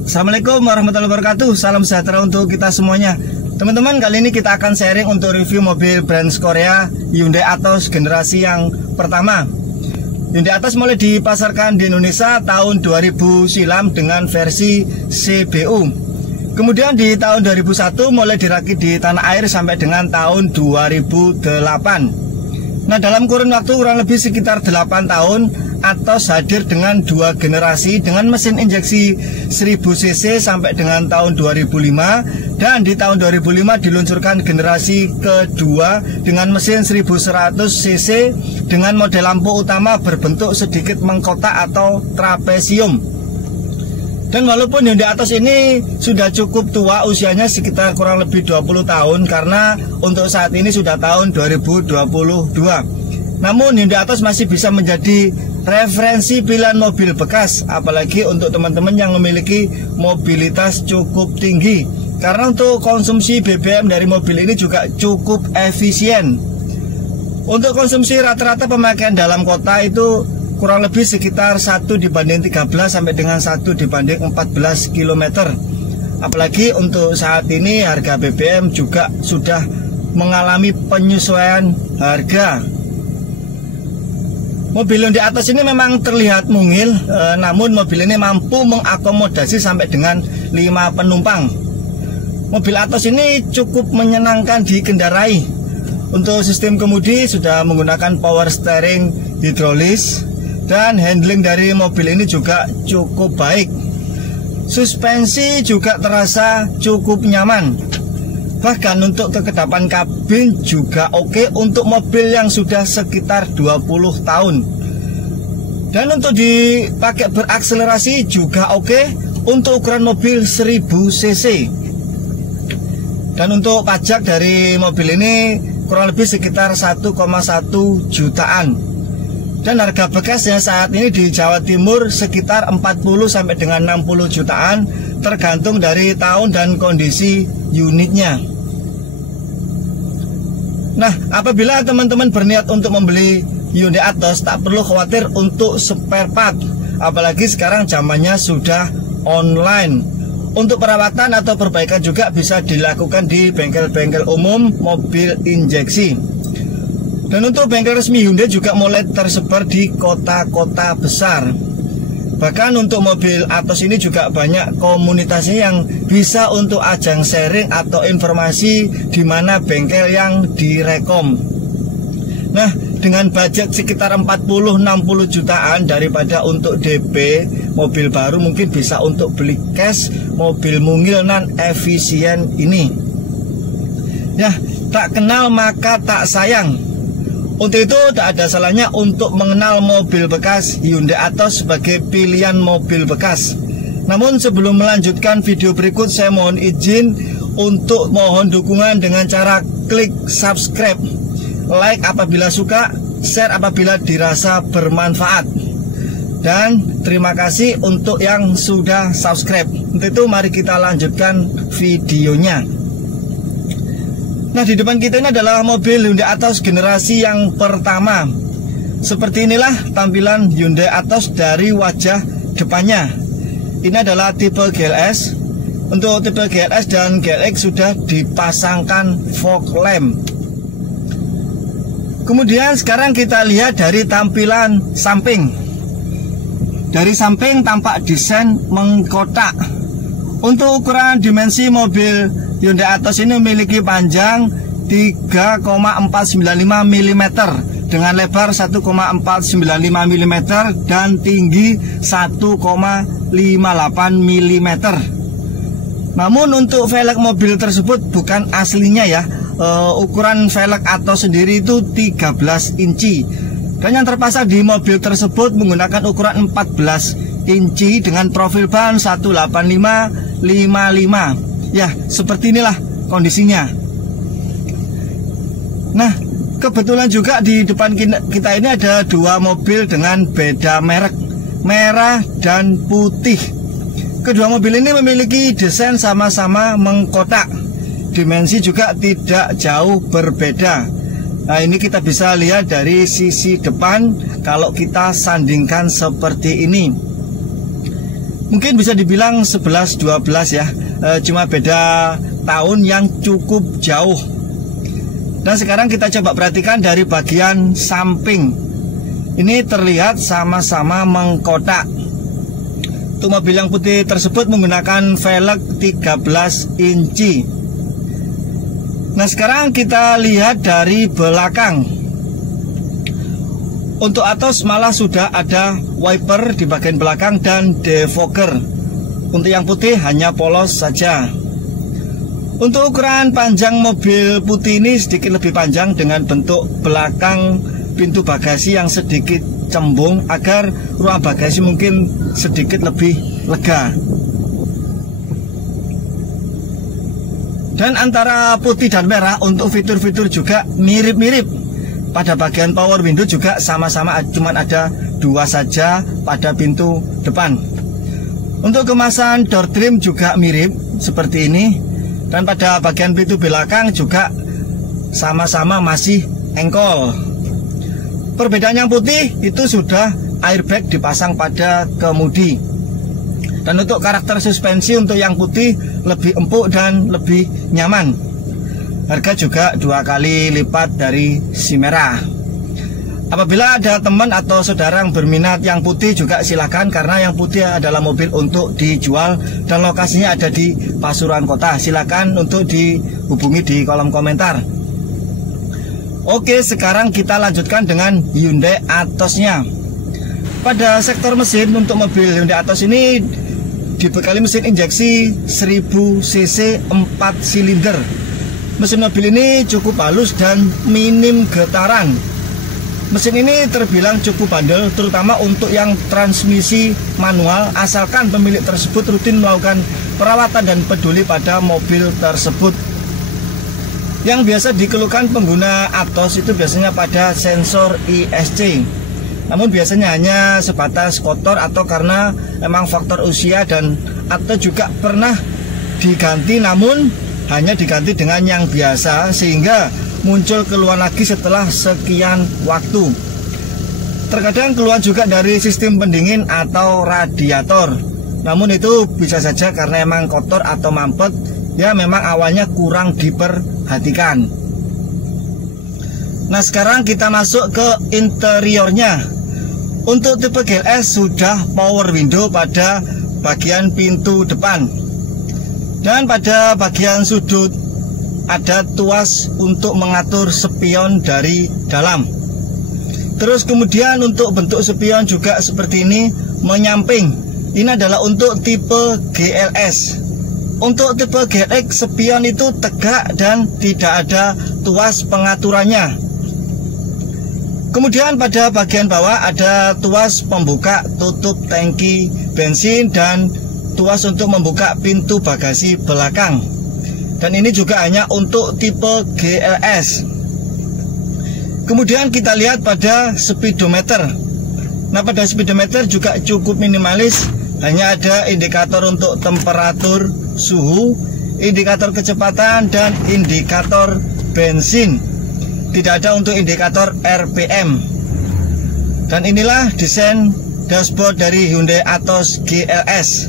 Assalamualaikum warahmatullahi wabarakatuh. Salam sejahtera untuk kita semuanya. Teman-teman, kali ini kita akan sharing untuk review mobil brand Korea Hyundai Atos generasi yang pertama. Hyundai Atos mulai dipasarkan di Indonesia tahun 2000 silam dengan versi CBU. Kemudian di tahun 2001 mulai dirakit di tanah air sampai dengan tahun 2008. Nah, dalam kurun waktu kurang lebih sekitar 8 tahun, Atos hadir dengan 2 generasi dengan mesin injeksi 1000 cc sampai dengan tahun 2005, dan di tahun 2005 diluncurkan generasi kedua dengan mesin 1100 cc dengan model lampu utama berbentuk sedikit mengkotak atau trapesium. Dan walaupun Hyundai Atos ini sudah cukup tua, usianya sekitar kurang lebih 20 tahun karena untuk saat ini sudah tahun 2022. Namun Hyundai Atos masih bisa menjadi referensi pilihan mobil bekas, apalagi untuk teman-teman yang memiliki mobilitas cukup tinggi. Karena untuk konsumsi BBM dari mobil ini juga cukup efisien. Untuk konsumsi rata-rata pemakaian dalam kota itu kurang lebih sekitar 1:13 sampai dengan 1:14 km. Apalagi untuk saat ini harga BBM juga sudah mengalami penyesuaian harga. Mobil Hyundai Atos ini memang terlihat mungil, namun mobil ini mampu mengakomodasi sampai dengan 5 penumpang. Mobil Atos ini cukup menyenangkan dikendarai. Untuk sistem kemudi sudah menggunakan power steering hidrolis. Dan handling dari mobil ini juga cukup baik. Suspensi juga terasa cukup nyaman. Bahkan untuk kekedapan kabin juga oke untuk mobil yang sudah sekitar 20 tahun. Dan untuk dipakai berakselerasi juga oke untuk ukuran mobil 1000 cc. Dan untuk pajak dari mobil ini kurang lebih sekitar 1,1 jutaan. Dan harga bekasnya saat ini di Jawa Timur sekitar 40 sampai dengan 60 jutaan tergantung dari tahun dan kondisi unitnya. Nah, apabila teman-teman berniat untuk membeli Hyundai Atos, tak perlu khawatir untuk spare part. Apalagi sekarang zamannya sudah online. Untuk perawatan atau perbaikan juga bisa dilakukan di bengkel-bengkel umum mobil injeksi. Dan untuk bengkel resmi Hyundai juga mulai tersebar di kota-kota besar. Bahkan untuk mobil Atos ini juga banyak komunitasnya yang bisa untuk ajang sharing atau informasi di mana bengkel yang direkom. Nah, dengan budget sekitar 40-60 jutaan daripada untuk DP mobil baru, mungkin bisa untuk beli cash mobil mungil nan efisien ini. Ya, tak kenal maka tak sayang. Untuk itu tak ada salahnya untuk mengenal mobil bekas Hyundai Atos sebagai pilihan mobil bekas. Namun sebelum melanjutkan video berikut, saya mohon izin untuk mohon dukungan dengan cara klik subscribe, like apabila suka, share apabila dirasa bermanfaat. Dan terima kasih untuk yang sudah subscribe. Untuk itu mari kita lanjutkan videonya. Nah, di depan kita ini adalah mobil Hyundai Atos generasi yang pertama. Seperti inilah tampilan Hyundai Atos dari wajah depannya. Ini adalah tipe GLS. Untuk tipe GLS dan GLX sudah dipasangkan fog lamp. Kemudian sekarang kita lihat dari tampilan samping. Dari samping tampak desain mengkotak. Untuk ukuran dimensi mobil Hyundai Atos ini memiliki panjang 3,495 mm dengan lebar 1,495 mm dan tinggi 1,58 mm. Namun untuk velg mobil tersebut bukan aslinya ya. Ukuran velg Atos sendiri itu 13 inci. Dan yang terpasang di mobil tersebut menggunakan ukuran 14 inci dengan profil ban 185/55. Ya, seperti inilah kondisinya. Nah, kebetulan juga di depan kita ini ada 2 mobil dengan beda merek, merah dan putih. Kedua mobil ini memiliki desain sama-sama mengkotak. Dimensi juga tidak jauh berbeda. Nah, ini kita bisa lihat dari sisi depan kalau kita sandingkan seperti ini. mungkin bisa dibilang 11-12 ya, cuma beda tahun yang cukup jauh. Dan sekarang kita coba perhatikan dari bagian samping. Ini terlihat sama-sama mengkotak. Untuk mobil yang putih tersebut menggunakan velg 13 inci. Nah, sekarang kita lihat dari belakang. Untuk Atos malah sudah ada wiper di bagian belakang dan defogger. Untuk yang putih hanya polos saja. Untuk ukuran panjang mobil putih ini sedikit lebih panjang dengan bentuk belakang pintu bagasi yang sedikit cembung agar ruang bagasi mungkin sedikit lebih lega. Dan antara putih dan merah untuk fitur-fitur juga mirip-mirip. Pada bagian power window juga sama-sama, cuman ada 2 saja pada pintu depan. Untuk kemasan door trim juga mirip seperti ini. Dan pada bagian pintu belakang juga sama-sama masih engkol. Perbedaan yang putih itu sudah airbag dipasang pada kemudi. Dan untuk karakter suspensi untuk yang putih lebih empuk dan lebih nyaman. Harga juga 2 kali lipat dari si merah. Apabila ada teman atau saudara yang berminat yang putih juga silakan, karena yang putih adalah mobil untuk dijual dan lokasinya ada di Pasuruan Kota. Silakan untuk dihubungi di kolom komentar. Oke, sekarang kita lanjutkan dengan Hyundai Atos-nya. Pada sektor mesin untuk mobil Hyundai Atos ini dibekali mesin injeksi 1000 cc 4 silinder. Mesin mobil ini cukup halus dan minim getaran. Mesin ini terbilang cukup bandel, terutama untuk yang transmisi manual, asalkan pemilik tersebut rutin melakukan perawatan dan peduli pada mobil tersebut. Yang biasa dikeluhkan pengguna Atos itu biasanya pada sensor ISC. Namun biasanya hanya sebatas kotor atau karena memang faktor usia, dan atau juga pernah diganti namun hanya diganti dengan yang biasa sehingga muncul keluhan lagi setelah sekian waktu. Terkadang keluhan juga dari sistem pendingin atau radiator. Namun itu bisa saja karena emang kotor atau mampet, ya memang awalnya kurang diperhatikan. Nah, sekarang kita masuk ke interiornya. Untuk tipe GLS sudah power window pada bagian pintu depan. Dan pada bagian sudut ada tuas untuk mengatur spion dari dalam. Terus kemudian untuk bentuk spion juga seperti ini, menyamping. Ini adalah untuk tipe GLS. Untuk tipe GLX spion itu tegak dan tidak ada tuas pengaturannya. Kemudian pada bagian bawah ada tuas pembuka tutup tangki bensin dan tuas untuk membuka pintu bagasi belakang. Dan ini juga hanya untuk tipe GLS. Kemudian kita lihat pada speedometer. Nah, pada speedometer juga cukup minimalis. Hanya ada indikator untuk temperatur suhu, indikator kecepatan, dan indikator bensin. Tidak ada untuk indikator RPM. Dan inilah desain dashboard dari Hyundai Atos GLS.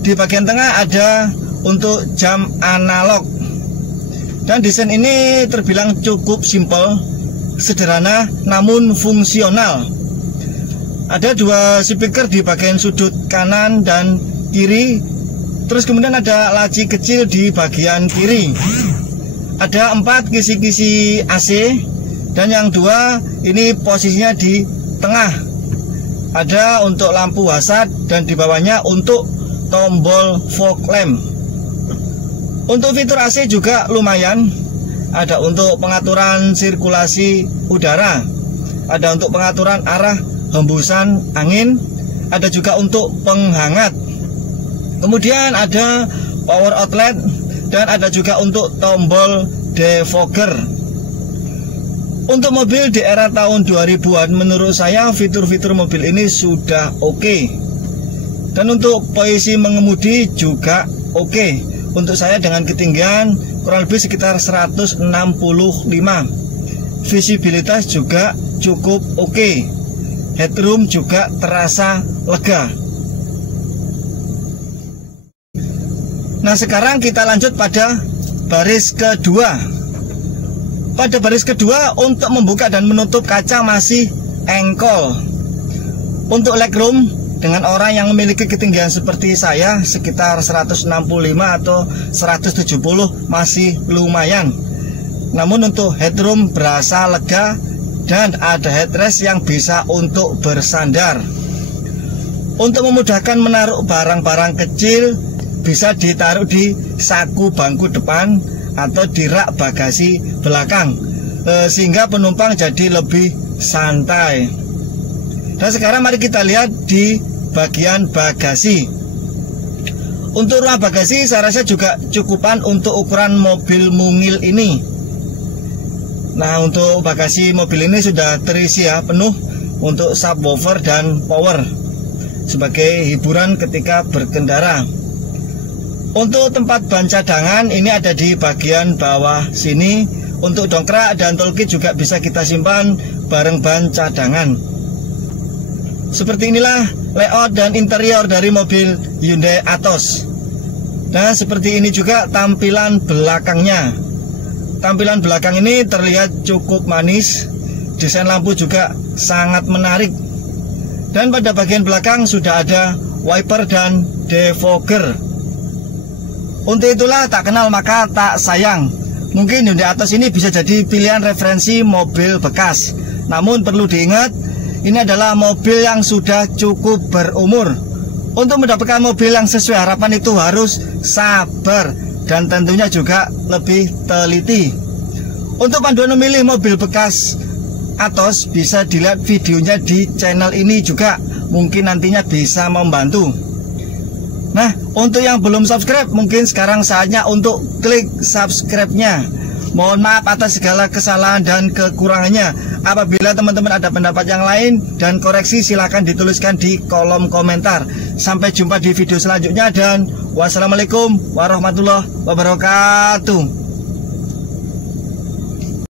Di bagian tengah ada untuk jam analog. Dan desain ini terbilang cukup simpel, sederhana namun fungsional. Ada 2 speaker di bagian sudut kanan dan kiri. Terus kemudian ada laci kecil di bagian kiri. Ada 4 kisi-kisi AC. Dan yang 2 ini posisinya di tengah. Ada untuk lampu hazard dan di bawahnya untuk tombol fog lamp. Untuk fitur AC juga lumayan. Ada untuk pengaturan sirkulasi udara, ada untuk pengaturan arah hembusan angin, ada juga untuk penghangat. Kemudian ada power outlet dan ada juga untuk tombol defogger. Untuk mobil di era tahun 2000-an, menurut saya fitur-fitur mobil ini sudah oke. Dan untuk posisi mengemudi juga oke. Untuk saya dengan ketinggian kurang lebih sekitar 165. Visibilitas juga cukup oke. Headroom juga terasa lega. Nah, sekarang kita lanjut pada baris kedua. Pada baris kedua, untuk membuka dan menutup kaca masih engkol. Untuk legroom, dengan orang yang memiliki ketinggian seperti saya, sekitar 165 atau 170 masih lumayan. Namun untuk headroom berasa lega dan ada headrest yang bisa untuk bersandar. Untuk memudahkan menaruh barang-barang kecil, bisa ditaruh di saku bangku depan atau di rak bagasi belakang, sehingga penumpang jadi lebih santai. Dan sekarang mari kita lihat di bagian bagasi. Untuk ruang bagasi saya rasa juga cukupan untuk ukuran mobil mungil ini. Nah, untuk bagasi mobil ini sudah terisi ya, penuh untuk subwoofer dan power sebagai hiburan ketika berkendara. Untuk tempat ban cadangan ini ada di bagian bawah sini. Untuk dongkrak dan toolkit juga bisa kita simpan bareng ban cadangan. Seperti inilah layout dan interior dari mobil Hyundai Atos. Dan seperti ini juga tampilan belakangnya. Tampilan belakang ini terlihat cukup manis. Desain lampu juga sangat menarik. Dan pada bagian belakang sudah ada wiper dan defogger. Untuk itulah tak kenal maka tak sayang. Mungkin Hyundai Atos ini bisa jadi pilihan referensi mobil bekas. Namun perlu diingat, ini adalah mobil yang sudah cukup berumur. Untuk mendapatkan mobil yang sesuai harapan itu harus sabar dan tentunya juga lebih teliti. Untuk panduan memilih mobil bekas Atos bisa dilihat videonya di channel ini juga. Mungkin nantinya bisa membantu. Nah, untuk yang belum subscribe, mungkin sekarang saatnya untuk klik subscribe-nya. Mohon maaf atas segala kesalahan dan kekurangannya. Apabila teman-teman ada pendapat yang lain dan koreksi, silahkan dituliskan di kolom komentar. Sampai jumpa di video selanjutnya dan wassalamualaikum warahmatullahi wabarakatuh.